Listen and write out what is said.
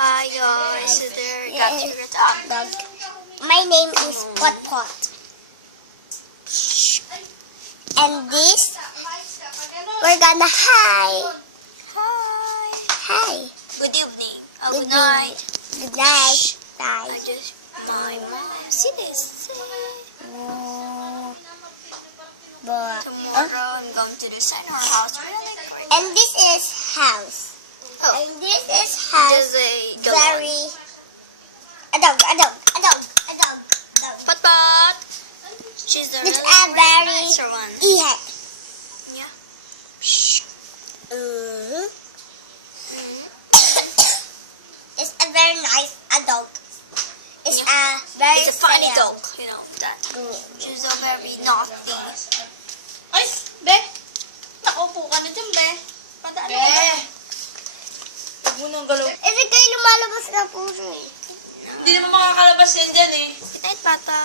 Hi guys, today got to attack Dog. My name is Pot Pot. And this, we're gonna hi. Hi. Good evening. Good Good night. Good night. I Night. just my mom. See this. Tomorrow I'm going to design our house really quick. And this is house. Oh, And this is house. there's a Very. A dog. Dog. Pot. She's the It's really a very nicer one. Yeah. Yeah. Mhm. Mm. It's a very nice dog. It's a very It's a funny fair. dog, you know that. She's a very naughty. Ay, be! Nakaupo ka na dyan, be. Padaan mo ba? Huwag mo nang galaw. Kasi kayo lumalabas na po siya eh. Hindi naman makakalabas yan dyan eh. Good night, Pata.